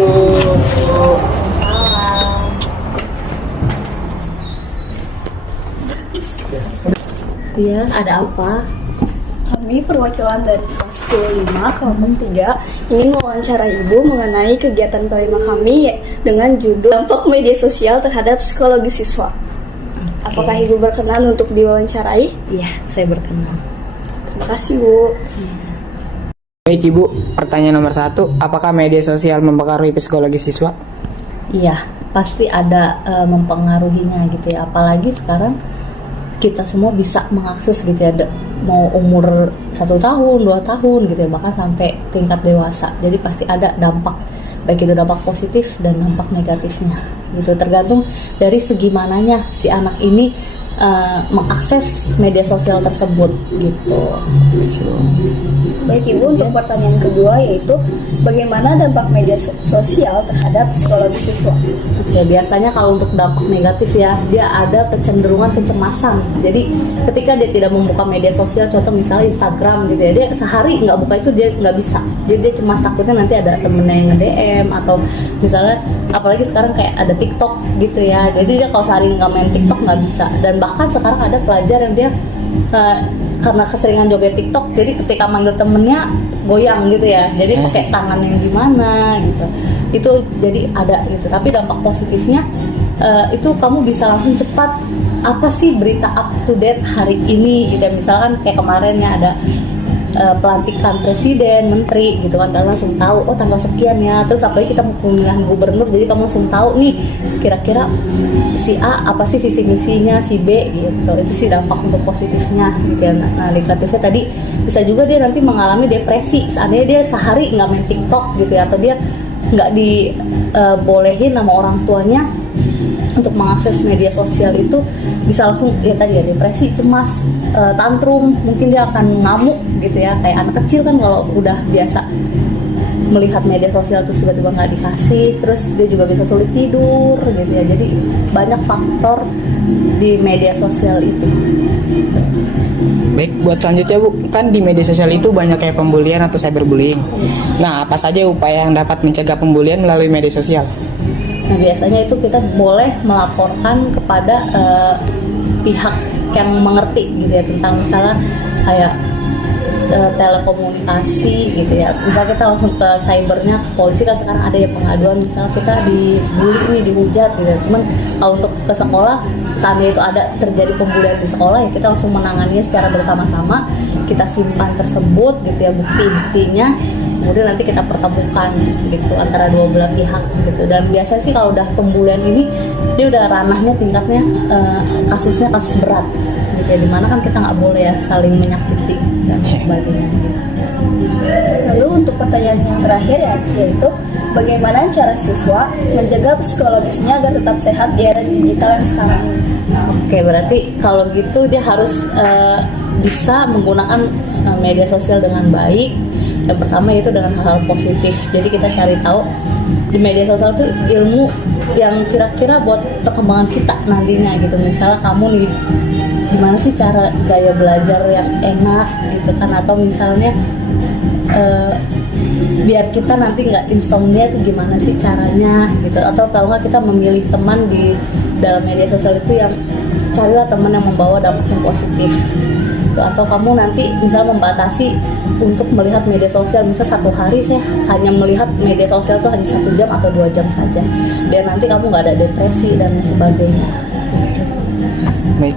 Assalamualaikum. Iya, ada apa? Kami perwakilan dari kelas 105 kelompok 3 ingin mewawancara Ibu mengenai kegiatan kelima kami dengan judul dampak media sosial terhadap psikologi siswa. Apakah Ibu berkenan untuk diwawancarai? Iya, saya berkenan. Terima kasih, Bu. Baik Ibu, pertanyaan nomor 1, apakah media sosial mempengaruhi psikologi siswa? Iya, pasti ada mempengaruhinya gitu ya. Apalagi sekarang kita semua bisa mengakses gitu ya, mau umur 1 tahun, 2 tahun gitu ya, bahkan sampai tingkat dewasa. Jadi pasti ada dampak, baik itu dampak positif dan dampak negatifnya gitu, tergantung dari segi mananya si anak ini mengakses media sosial tersebut gitu. Baik Ibu, untuk pertanyaan kedua yaitu bagaimana dampak media sosial terhadap psikologi siswa? Ya, biasanya kalau untuk dampak negatif ya, dia ada kecenderungan kecemasan. Jadi ketika dia tidak membuka media sosial, contoh misalnya Instagram gitu ya, dia sehari nggak buka itu dia nggak bisa. Jadi dia cemas, takutnya nanti ada temennya yang nge-DM, atau misalnya apalagi sekarang kayak ada TikTok gitu ya. Jadi dia kalau sehari nggak main TikTok nggak bisa. Dan bahkan sekarang ada pelajar yang dia karena keseringan joget TikTok, jadi ketika manggil temennya goyang gitu ya, jadi pakai tangan yang gimana gitu, itu jadi ada gitu. Tapi dampak positifnya itu kamu bisa langsung cepat apa sih berita up to date hari ini gitu ya. Misalkan kayak kemarin ya ada pelantikan presiden, menteri gitu kan, dan langsung tahu oh tanggal sekian ya. Terus apalagi kita mau pemilihan gubernur, jadi kamu langsung tahu nih kira-kira si A apa sih visi misinya, si B gitu. Itu sih dampak untuk positifnya gitu ya. Nah negatifnya tadi bisa juga dia nanti mengalami depresi seandainya dia sehari nggak main TikTok gitu ya, atau dia nggak dibolehin sama orang tuanya untuk mengakses media sosial, itu bisa langsung ya tadi ya depresi, cemas, tantrum, mungkin dia akan ngamuk gitu ya, kayak anak kecil kan kalau udah biasa melihat media sosial terus tiba-tiba nggak dikasih, terus dia juga bisa sulit tidur gitu ya. Jadi banyak faktor di media sosial itu. Baik, buat selanjutnya Bu, kan di media sosial itu banyak kayak pembulian atau cyberbullying. Nah, apa saja upaya yang dapat mencegah pembulian melalui media sosial? Nah biasanya itu kita boleh melaporkan kepada pihak yang mengerti gitu ya, tentang misalnya kayak telekomunikasi gitu ya. Misalnya kita langsung ke cybernya, ke polisi kan sekarang ada ya pengaduan, misalnya kita dibully nih, dihujat gitu. Cuman kalau untuk ke sekolah, seandainya itu ada terjadi pembulian di sekolah ya, kita langsung menanganinya secara bersama-sama, kita simpan tersebut gitu ya, bukti-buktinya, kemudian nanti kita pertemukan gitu antara dua belah pihak gitu. Dan biasanya sih kalau udah pembulian ini dia udah ranahnya tingkatnya kasusnya kasus berat gitu ya, dimana kan kita nggak boleh ya saling menyakiti dan sebagainya gitu. Lalu untuk pertanyaan yang terakhir ya, yaitu bagaimana cara siswa menjaga psikologisnya agar tetap sehat di era digital yang sekarang ini? Oke, berarti kalau gitu dia harus bisa menggunakan media sosial dengan baik. Yang pertama yaitu dengan hal-hal positif. Jadi kita cari tahu di media sosial itu ilmu yang kira-kira buat perkembangan kita nantinya gitu. Misalnya kamu nih, gimana sih cara gaya belajar yang enak gitu kan, atau misalnya biar kita nanti nggak insomnia itu gimana sih caranya gitu. Atau kalau nggak kita memilih teman di dalam media sosial itu yang carilah teman yang membawa dampak yang positif gitu. Atau kamu nanti misalnya membatasi untuk melihat media sosial, misal 1 hari saya hanya melihat media sosial itu hanya 1 jam atau 2 jam saja, biar nanti kamu nggak ada depresi dan lain sebagainya. Baik.